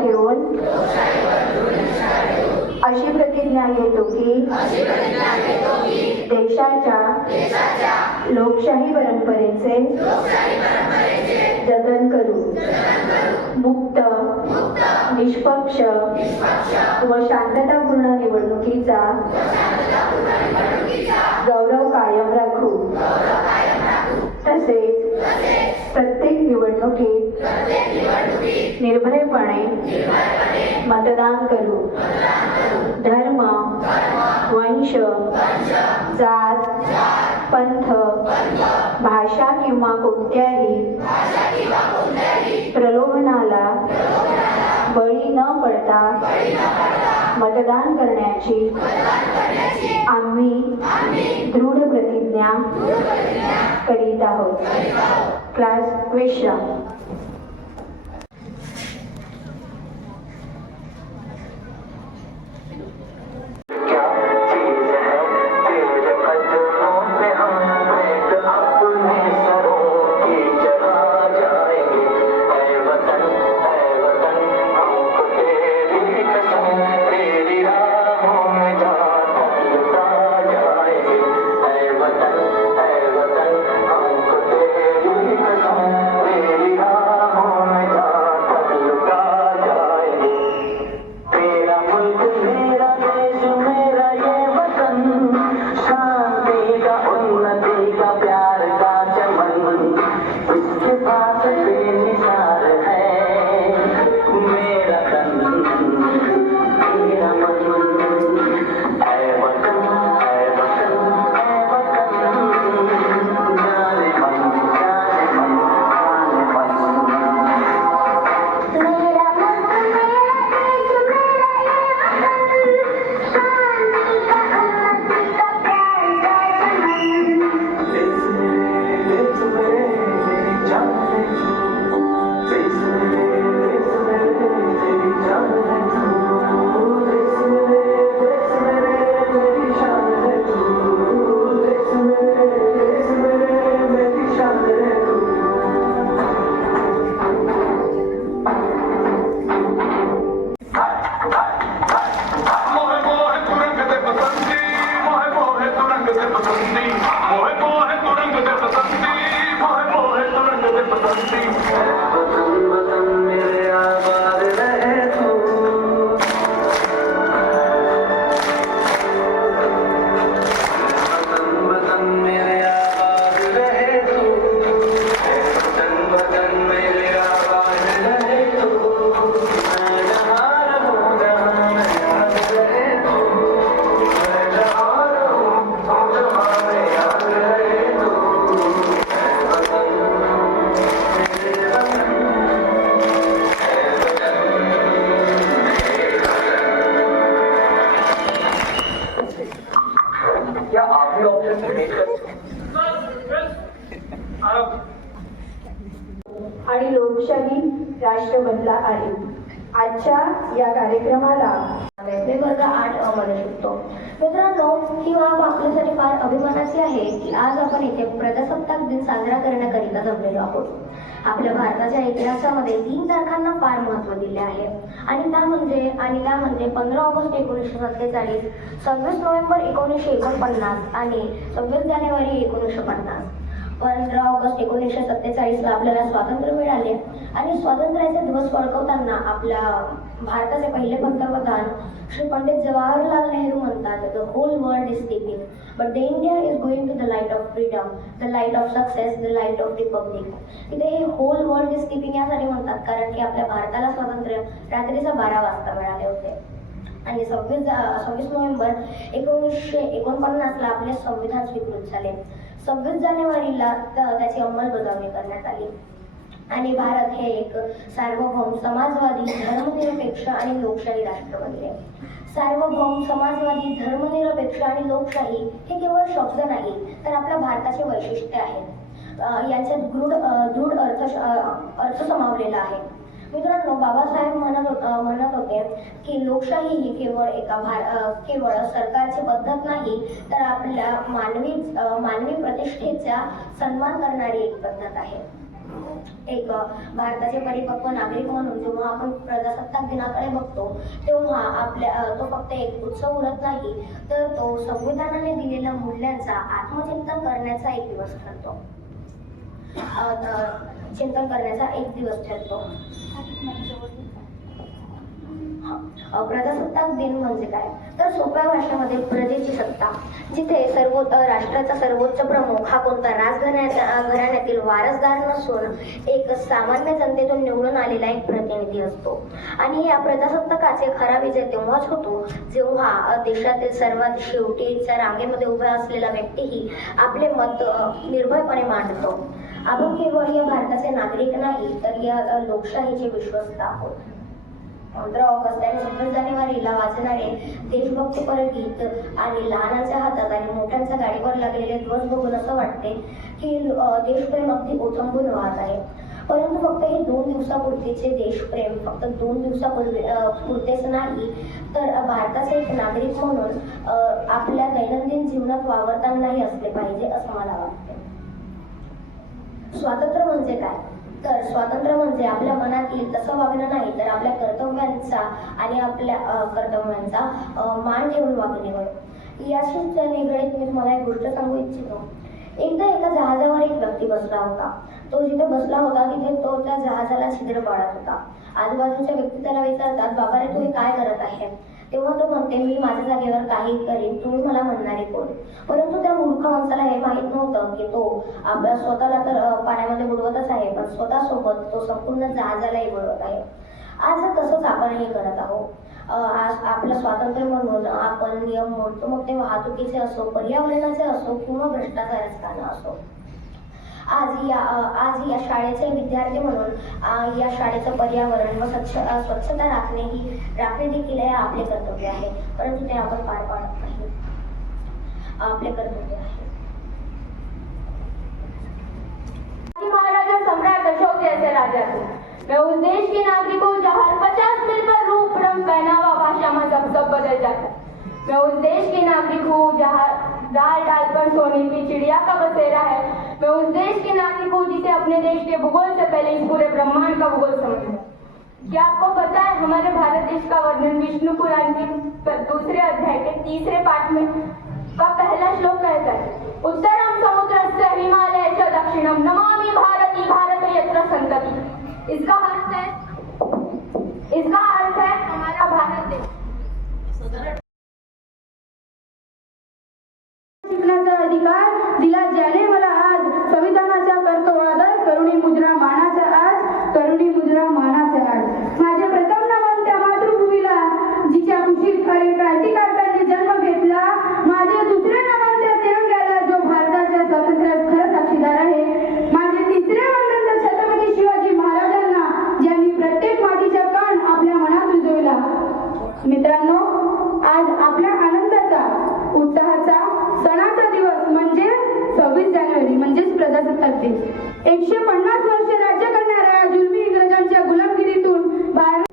ठेवून अशी प्रतिज्ञा घेतो की देशाच्या लोकशाही परंपरेचे जतन करू, मुक्त, निष्पक्ष व शांततापूर्ण निवडणुकीचा गौरव कायम राखू, तसेच प्रत्येक निवडणुकीत निर्भयपणे मतदान करू. धर्म, वंश, जात, पंथ, भाषा किंवा कोणत्याही प्रलोभनाला बळी न पडता मतदान करण्याची आम्ही दृढ प्रतिज्ञा करीत आहोत. क्लास विश्राम. आणि लोकशाही राष्ट्र बनला आहे. आजच्या या कार्यक्रमाला मी वर्ग 8 म्हणू शकतो. मित्रांनो, ही बाब आपल्यासाठी फार अभिमानाची आहे की आज आपण इथे प्रजासत्ताक दिन साजरा करण्याकरिता जमलेलो आहोत. आपल्या भारताच्या इतिहासामध्ये 3 तारखांना फार महत्त्व दिले आहे आणि त्या म्हणजे 15 ऑगस्ट 1947, 26 नोव्हेंबर 1949 आणि 26 जानेवारी 1950. 15 ऑगस्ट 1947 ला आपल्याला स्वातंत्र्य मिळाले आणि स्वातंत्र्याचे दिवस फडकवताना आपल्या भारताचे पहिले पंतप्रधान श्री पंडित जवाहरलाल नेहरू म्हणतात, the whole world is sleeping but the India is going to the light of freedom, the light of success, the light of republic. तिथे हे होल वर्ल्ड इज स्लीपिंग यासाठी म्हणतात कारण की आपल्या भारताला स्वातंत्र्य रात्रीचा 12 वाजता मिळाले होते. आणि 26 नोव्हेंबर 1949 ला आपले संविधान स्वीकृत झाले. 26 जानेवारीला त्याची अंमलबजावणी करण्यात आली आणि भारत हे एक सार्वभौम, समाजवादी, धर्मनिरपेक्ष आणि लोकशाही राष्ट्र बनले. सार्वभौम, समाजवादी, धर्मनिरपेक्ष आणि लोकशाही हे केवळ शब्द नाही तर आपल्या भारताचे वैशिष्ट्य आहेत. यांच्यात दृढ अर्थ समावलेला आहे. मित्रांनो, बाबासाहेब म्हणत होते की लोकशाही ही केवळ सरकारची पद्धत नाही तर आपल्या मानवी प्रतिष्ठेचा सन्मान करणारी एक पद्धत आहे. एक भारताचे परिपक्व नागरिक म्हणून जेव्हा आपण प्रजासत्ताक दिनाकडे बघतो तेव्हा तो फक्त एक उत्सव उरत नाही, तर तो संविधानाने दिलेल्या मूल्यांचा आत्मचिंतन करण्याचा एक दिवस ठरतो. चिंतन करण्याचा एक दिवस ठरतो. प्रजासत्ताक दिन म्हणजे काय, तर सोप्या भाषेमध्ये प्रजेची सत्ता, जिथे राष्ट्राचा सर्वोच्च प्रमुख हा कोणता घराण्यातील वारसदार नसून एक सामान्य जनतेतून निवडून आलेला एक प्रतिनिधी असतो. आणि या प्रजासत्ताकाचे खरा विजय तेव्हाच होतो जेव्हा देशातील सर्वात शेवटीच्या रांगेमध्ये उभा असलेला व्यक्तीही आपले मत निर्भयपणे मांडतो. आपण केवळ या भारताचे नागरिक नाही, तर या लोकशाहीचे विश्वस्त आहोत. 15 ऑगस्ट आणि 26 जानेवारीला वाजणारे देशभक्तीपर गीत आणि लहानांच्या हातात आणि मोठ्यांच्या गाडीवर लागलेले ध्वज बघून असं वाटते की देशप्रेम अगदी ओथंबून वाहत आहे. परंतु फक्त हे 2 दिवसापुरतीचे देशप्रेम फक्त 2 दिवसापुरतेच नाही, तर भारताचे एक नागरिक म्हणून आपल्या दैनंदिन जीवनात वावरतानाही असले पाहिजे असं मला वाटते. स्वातंत्र्य म्हणजे काय, तर स्वातंत्र्य म्हणजे आपल्या मनात येईल तसं वागणं नाही, तर आपल्या कर्तव्यांचा आणि आपल्या कर्तव्यांचा मान ठेवून वागणे होय. याशीच निगडीत मी तुम्हाला एक गोष्ट सांगू इच्छितो. एकदा एका जहाजावर एक व्यक्ती बसला होता. तो जिथे बसला होता तिथे तो त्या जहाजाला छिद्र पाडत होता. आजूबाजूच्या व्यक्ती त्याला विचारतात, बाबा रे तू हे काय करत आहे? तेव्हा तो म्हणते, मी माझ्या जागेवर काही करीन, तुम्ही मला म्हणणारे कोण? परंतु त्या मूर्ख माणसाला हे माहीत नव्हतं की तो आपल्या स्वतःला तर पाण्यामध्ये बुडवतच आहे, पण स्वतःसोबत तो संपूर्ण जहाजालाही बुडवत आहे. आज तसंच आपणही करत आहोत. आज आपलं स्वातंत्र्य म्हणून आपण नियम मोडतो, मग ते वाहतुकीचे असो, पर्यावरणाचे असो किंवा भ्रष्टाचार राजकारण असो. आज या शाळेचे विद्यार्थी म्हणून या शाळेचं पर्यावरण व स्वच्छता राखणे देखील हे आपले कर्तव्य आहे, परंतु ते आपण पार पाडत नाही. आपले कर्तव्य आहे. महाराजा सम्राट अशोक जैसे राजा थे। मैं उस देश के नागरिक हूँ जहाँ 50 मील पर रूप रंग पहनावा भाषा मजहब सब बदल जाता है। मैं उस देश की नागरिक हूँ जहाँ डाल डाल पर सोने की चिड़िया का बसेरा है। मैं उस देश की नागरिक हूँ जिसे अपने देश के भूगोल से पहले इस पूरे ब्रह्मांड का भूगोल समझना। क्या आपको पता है हमारे भारत देश का वर्णन विष्णु पुराण के 2 अध्याय के 3 पाठ में का पहला श्लोक कहता है, उत्तरम समुद्रस्य हिमालयस्य दक्षिणम नमामि भारती भारत यत्र संतति। इसका अर्थ है हमारा भारत देश। शिकण्याचा अधिकार दिला ज्याने मला आज, संविधानाचा करतो आदर, करुणी मुजरा मानाचा आज, करुणी मुजरा मानाचा आज। माझे प्रथम नमन त्या मातृभूमीला जिच्या कुशीत अरे क्रांतिकारकांनी जन्म घेतला। माझे दुसरे नमन त्या तिरंग्याला जो भारताच्या स्वातंत्र्यास खरं साक्षीदार आहे। माझे तिसरे वंदन त्या छत्रपती शिवाजी महाराजांना ज्यांनी प्रत्येक मातीचा कण आपल्या मनात रुजवला। मित्रांनो, आज आपल्या आनंदाचा, उत्साहाचा, सणाचा दिवस म्हणजे 26 जानेवारी म्हणजेच प्रजासत्ताक दिन। 150 वर्ष राज्य करणाऱ्या जुलमी इंग्रजांच्या गुलामगिरीतून भारत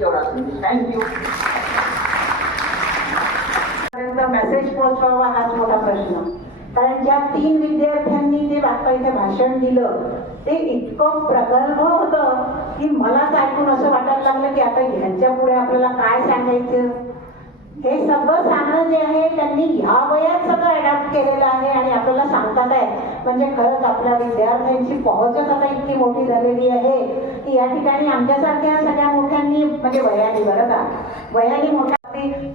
एवढा थँक्यू. मेसेज पोहोचवावा हाच मोठा प्रश्न. कारण ज्या 3 विद्यार्थ्यांनी जे आता इथे भाषण दिलं ते इतकं प्रगल्भ होतं की मलाच ऐकून असं वाटायला लागलं की आता ह्यांच्या पुढे आपल्याला काय सांगायचं. हे सगळं सांगणं जे आहे त्यांनी ह्या वयात सगळं अडॅप्ट केलेलं आहे आणि आपल्याला सांगतात आहे. म्हणजे खरंच आपल्या विद्यार्थ्यांची पहुंचच आता इतकी मोठी झालेली आहे की या ठिकाणी आमच्यासारख्या सगळ्या मोठ्यांनी म्हणजे वयाने बरं का वयाने मोठ्या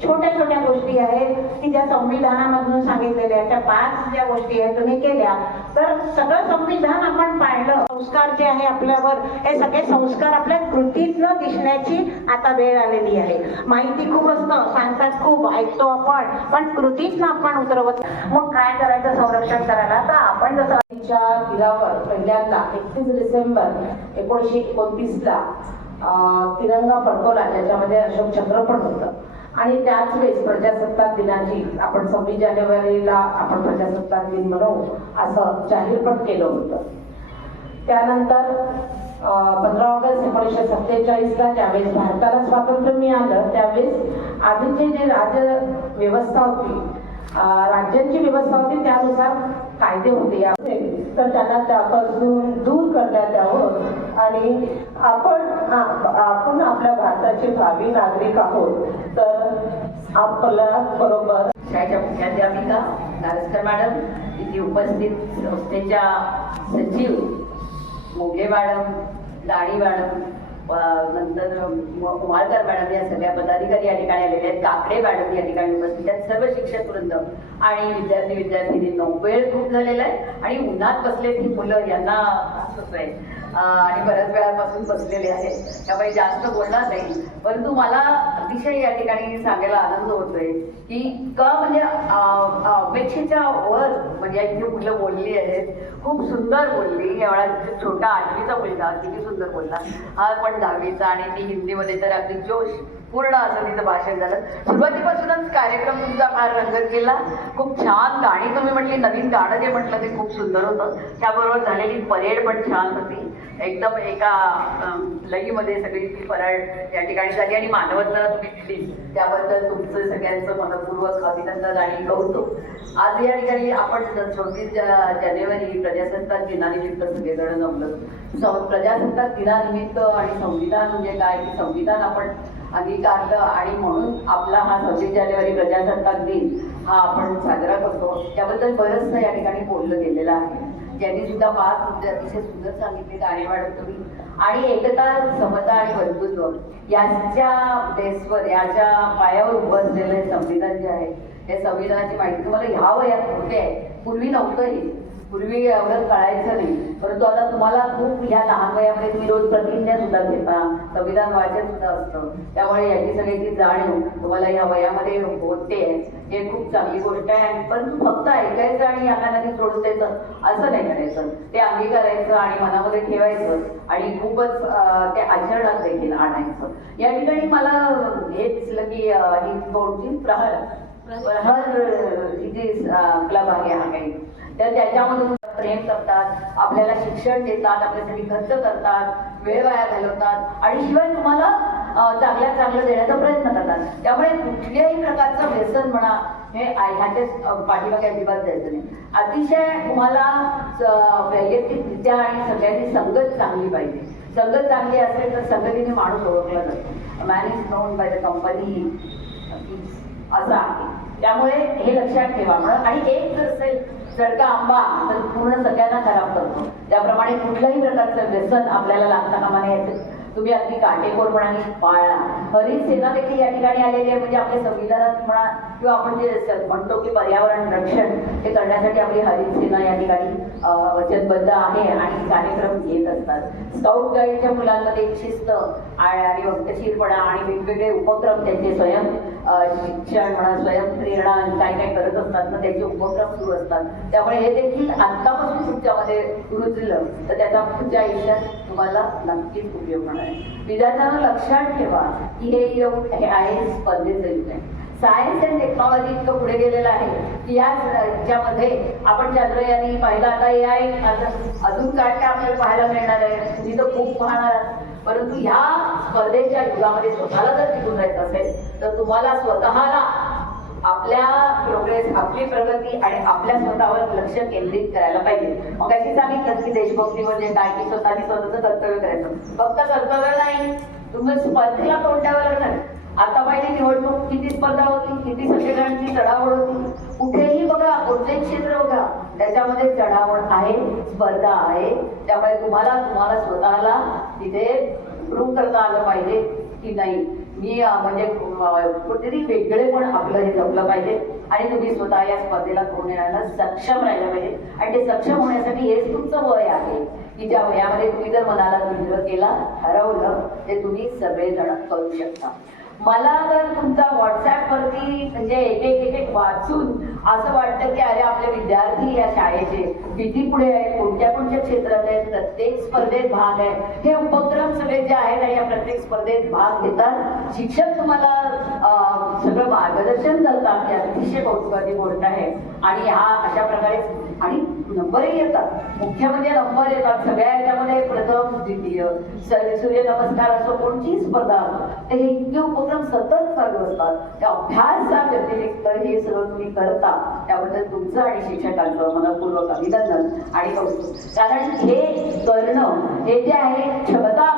छोट्या छोट्या गोष्टी आहेत की ज्या संविधानामधून सांगितलेल्या आहेत. त्या 5 ज्या गोष्टी आहेत तुम्ही केल्या तर सगळं संविधान आपण पाळलं. संस्कार जे आहे आपल्यावर हे सगळे संस्कार आपल्या कृतीतनं दिसण्याची आता वेळ आलेली आहे. माहिती खूप असतं, सांगतात खूप, ऐकतो आपण, पण कृतीतनं आपण उतरवत. मग काय करायचं संरक्षण करायला. तर आपण जसं तीरावर पहिल्यांदा 31 डिसेंबर 1929ला तिरंगा फडकवला, ज्याच्यामध्ये अशोक चक्र पण होतं. आणि त्याच वेळेस प्रजासत्ताक दिनाची आपण 26 जानेवारीला आपण प्रजासत्ताक दिन म्हणू असं जाहीर पण केलं होतं. त्यानंतर 15 ऑगस्ट 1947ला ज्यावेळेस भारताला स्वातंत्र्य मिळालं त्यावेळेस आधीची जी व्यवस्था होती, राज्यांची व्यवस्था होती, त्यानुसार कायदे होते तर त्यांना त्यापासून दूर करण्यात यावं. आणि आपण आपल्या भारताचे भावी नागरिक आहोत तर आपल्या बरोबर शाळेच्या मुख्याध्यापिका नारस्कर मॅडम, इथे उपस्थित संस्थेच्या सचिव मोघे मॅडम, दाणी मॅडम, नंतर कुमारकर मॅडम या सगळ्या पदाधिकारी या ठिकाणी आलेले आहेत. काकडे मॅडम या ठिकाणी उपस्थित आहेत. सर्व शिक्षक वृंद आणि विद्यार्थी विद्यार्थिनींनो, वेळ खूप झालेला आहे आणि उन्हात बसलेत ही मुलं, यांना त्रास होतोय आणि बऱ्याच वेळापासून बसलेले आहेत, त्यामुळे जास्त बोलणार नाही. परंतु मला अतिशय या ठिकाणी सांगायला आनंद होतोय की का म्हणजे अपेक्षेच्या वर म्हणजे इथे मुलं बोलली आहेत, खूप सुंदर बोलली. एवढा छोटा 8वीचा मुलगा किती सुंदर बोलला, हा पण 10वीचा, आणि ती हिंदीमध्ये तर अगदी जोश पूर्ण असं तिचं भाषण झालं. सुरुवातीपासूनच कार्यक्रम तुमचा फार रंगत गेला. खूप छान गाणी तुम्ही म्हटली, नवीन गाणं जे म्हटलं ते खूप सुंदर होतं. त्याबरोबर झालेली परेड पण छान होती, एकदम एका लईमध्ये सगळी ती परेड या ठिकाणी झाली आणि मानवंदना तुम्ही दिली, त्याबद्दल तुमचं सगळ्यांचं मनपूर्वक अभिनंदन आणि कौतुक. आज या ठिकाणी आपण 26 जानेवारी प्रजासत्ताक दिनानिमित्त सगळेजण जमलो. प्रजासत्ताक दिनानिमित्त आणि संविधान म्हणजे काय, की संविधान आपण अंगीकारलं आणि म्हणून आपला हा 26 जानेवारी प्रजासत्ताक दिन हा आपण साजरा करतो. त्याबद्दल बरंचसं या ठिकाणी बोललं गेलेलं आहे. ज्यांनी सुद्धा 5 मुद्दे अतिशय सुंदर सांगितले गाणी मॅडम तुम्ही. आणि एकता, समता आणि बंधुत्व याच्या बेसवर, याच्या पायावर उभं असलेलं हे संविधान जे आहे, त्या संविधानाची माहिती तुम्हाला ह्या वयात होते आहे. पूर्वी नव्हतंही, पूर्वी एवढं कळायचं नाही. परंतु आता तुम्हाला खूप ह्या लहान वयामध्ये तुम्ही रोज प्रतिज्ञा सुद्धा घेता, संविधान वाचन सुद्धा असतं, त्यामुळे याची सगळ्याची जाणीव तुम्हाला या वयामध्ये होते. हे खूप चांगली गोष्ट आहे. पण फक्त ऐकायचं आणि हाताने सोडून द्यायचं असं नाही करायचं, ते अंगीकारायचं आणि मनामध्ये ठेवायचं आणि खूपच ते आचरणात देखील आणायचं. या ठिकाणी मला हे दिसलं की ही कोणती प्रहर इथे क्लब आहे हा काही, तर त्याच्यामधून प्रेम करतात, आपल्याला शिक्षण देतात, आपल्यासाठी खर्च करतात, वेळ वाया घालवतात आणि शिवाय तुम्हाला चांगल्यात चांगलं देण्याचा प्रयत्न करतात. त्यामुळे कुठल्याही प्रकारचं व्यसन म्हणा हे ह्याच्या पाठीमागे अजिबात जायचं नाही. अतिशय तुम्हाला वैयक्तिकरित्या आणि सगळ्यांनी संगत चांगली पाहिजे. संगत चांगली असेल तर संगतीने माणूस ओळखला जातो. Man is known by the company असं आहे. त्यामुळे हे लक्षात ठेवा. आणि एक जर असेल जडका आंबा तर पूर्ण सगळ्यांना खराब करतो. त्याप्रमाणे कुठल्याही प्रकारचं व्यसन आपल्याला लागता कामा नये. तुम्ही अगदी काटेकोरपणाने पाळा. हरित सेना देखील या ठिकाणी आलेली आहे. म्हणजे आपल्या संविधानात म्हणा किंवा आपण जे म्हणतो की पर्यावरण रक्षण हे करण्यासाठी आपली हरित सेना या ठिकाणी वचनबद्ध आहे आणि कार्यक्रम घेत असतात. स्काउट गाईडच्या मुलांमध्ये एक शिस्त आणि वक्तशीरपणा आणि वेगवेगळे उपक्रम त्यांचे स्वयं शिक्षण म्हणा, स्वयंप्रेरणा काय काय करत असतात ना, त्याचे उपक्रम सुरू असतात. त्यामुळे हे देखील आत्तापासून तुमच्यामध्ये रुजलं तर त्याचा पुढच्या आयुष्यात तुम्हाला नक्कीच उपयोग होणार आहे. विद्यार्थ्यांना लक्षात ठेवा की हे आहे स्पर्धेचं युग आहे. सायन्स अँड टेक्नॉलॉजी इतकं पुढे गेलेलं आहे की याच्यामध्ये आपण चंद्रयानी पाहिलं, आता AI अजून काय काय आपल्याला पाहायला मिळणार आहे. तुम्ही तर खूप पाहणार. परंतु ह्या स्पर्धेच्या युगामध्ये स्वतःला जर टिकून राहायचं असेल तर तुम्हाला स्वतःला आपल्या प्रोग्रेस, आपली प्रगती आणि आपल्या स्वतःवर लक्ष केंद्रित करायला पाहिजे. मग अशी सांगितलं की देशभक्ती म्हणजे काय, की स्वतःने स्वतःचं कर्तव्य करायचं. फक्त कर्तव्य नाही, तुम्ही स्पर्धेला तोंड द्यावं लागणार. आता पहिली निवडणूक किती स्पर्धा होती, किती सगळ्यांची चढावड होती. कुठेही बघा, कोणतेही क्षेत्र बघा, त्याच्यामध्ये चढावड आहे, स्पर्धा आहे. त्यामुळे तुम्हाला स्वतःला तिथे प्रूव्ह करता आलं पाहिजे की नाही मी म्हणजे कुठेतरी वेगळे पण आपलं हे जपलं पाहिजे आणि तुम्ही स्वतः या स्पर्धेला तोंड देण्याला सक्षम राहिलं पाहिजे. आणि ते सक्षम होण्यासाठी हेच तुमचं वय आहे की ज्या वयामध्ये तुम्ही जर मनाला केंद्र केला, ठरवलं, ते तुम्ही सगळेजण करू शकता. मला तर तुमचा व्हॉट्सॲपवरती म्हणजे एक वाचून असं वाटतं की अरे आपले विद्यार्थी या शाळेचे किती पुढे आहेत, कोणत्या क्षेत्रात आहेत, प्रत्येक स्पर्धेत भाग आहे. हे उपक्रम सगळे जे आहेत आणि या प्रत्येक स्पर्धेत भाग घेतात. शिक्षक तुम्हाला सगळं मार्गदर्शन करतात, हे अतिशय कौतुकाची गोष्ट आहे. आणि ह्या अशा प्रकारे आणि नंबरही येतात. मुख्य म्हणजे नंबर येतात सगळ्या याच्यामध्ये, प्रथम, द्वितीय, सूर्यनमस्कार असो, कोणतीही स्पर्धा असो, ते हे इतके उपक्रम सतत चालू असतात. त्या अभ्यासा व्यतिरिक्त हे सगळं तुम्ही करता, त्याबद्दल तुमचं आणि शिक्षकांचं मनपूर्वक अभिनंदन आणि कौतुक. कारण हे करणं हे जे आहे क्षमता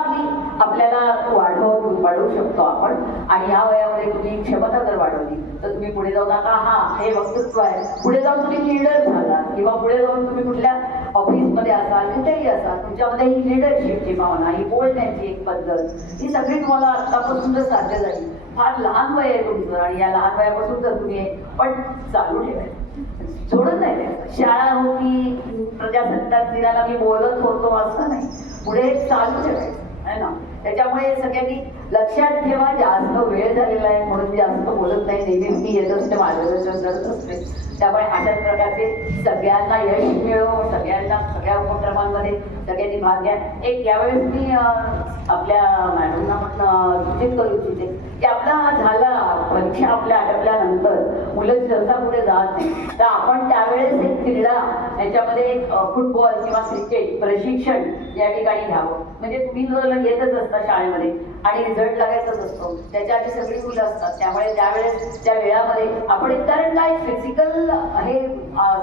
आपल्याला वाढवू शकतो आपण. आणि या वयामध्ये तुम्ही क्षमता जर वाढवली तर तुम्ही पुढे जाऊन आता हे वक्तृत्व आहे, पुढे जाऊन तुम्ही लीडर झाला किंवा पुढे जाऊन तुम्ही कुठल्या ऑफिसमध्ये असाल, कुठेही असाल, तुमच्यामध्ये ही लिडरशिपची भावना, ही बोलण्याची एक पद्धत, ही सगळी तुम्हाला आतापासून जर साध्य झाली. फार लहान वय आहे तुमचं आणि या लहान वयापासून जर तुम्ही पण चालू ठेवायचं, सोडत नाही द्यायचं. शाळा होती, प्रजासत्ताक दिनाला मी बोलत होतो असं नाही, पुढे चालू ठेवायचं आहे ना. त्याच्यामुळे सगळ्यांनी लक्षात ठेवा, जास्त वेळ झालेला आहे म्हणून मी जास्त बोलत नाही. नेहमी मी येत असते, मार्गदर्शन करत असते. त्यामुळे अशाच प्रकारचे सगळ्यांना यश मिळो, सगळ्या उपक्रमांमध्ये सगळ्यांनी भाग घ्या. एक यावेळेस मी आपल्या मॅडमना म्हटलं सूचित करू इच्छिते की आपला झाला परीक्षा आपल्या आटपल्यानंतर मुलं सहसा पुढे जात नाही, तर आपण त्यावेळेस एक क्रीडा याच्यामध्ये फुटबॉल किंवा क्रिकेट प्रशिक्षण या ठिकाणी घ्यावं. म्हणजे तुम्ही जर येतच असता शाळेमध्ये आणि रिझल्ट लागायचाच असतो, त्याच्या आधी सगळी मुलं असतात. त्यामुळे त्यावेळेस त्या वेळामध्ये आपण कारण काय फिजिकल हे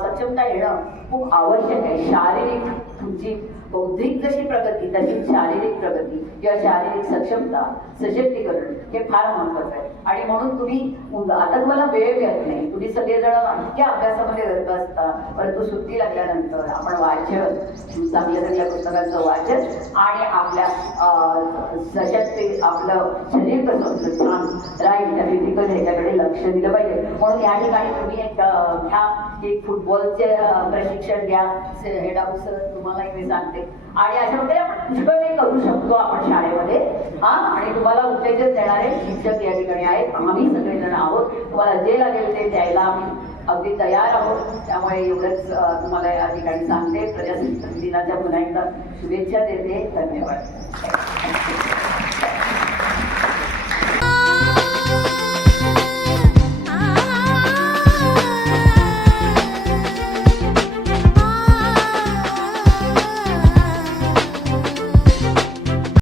सक्षमता येणं खूप आवश्यक आहे. शारीरिक तुमची बौद्धिक जशी प्रगती तशी शारीरिक प्रगती किंवा शारीरिक सक्षमता, सशक्तीकरण हे फार महत्वाचं आहे. आणि म्हणून तुम्ही आता तुम्हाला वेळ मिळत नाही, तुम्ही सगळेजण इतक्या अभ्यासामध्ये व्यस्त असता, परंतु सुट्टी लागल्यानंतर आपण वाचन, चांगल्या पुस्तकांचं वाचन आणि आपल्या सशक्ती आपलं शरीर कसं छान राहील त्या फिजिकल ह्याच्याकडे लक्ष दिलं पाहिजे. म्हणून या ठिकाणी तुम्ही एक फुटबॉलचे प्रशिक्षण घ्या. हेड हाऊस तुम्हाला मी सांगते. आणि अशा प्रकारे आपण पुष्कळ करू शकतो आपण शाळेमध्ये. आणि तुम्हाला उत्तेजन देणारे शिक्षक या ठिकाणी आहेत, आम्ही सगळेजण आहोत. तुम्हाला जे लागेल ते द्यायला आम्ही अगदी तयार आहोत. त्यामुळे एवढंच तुम्हाला या ठिकाणी सांगते. प्रजासत्ताक दिनाच्या पुन्हा एकदा शुभेच्छा देते. धन्यवाद.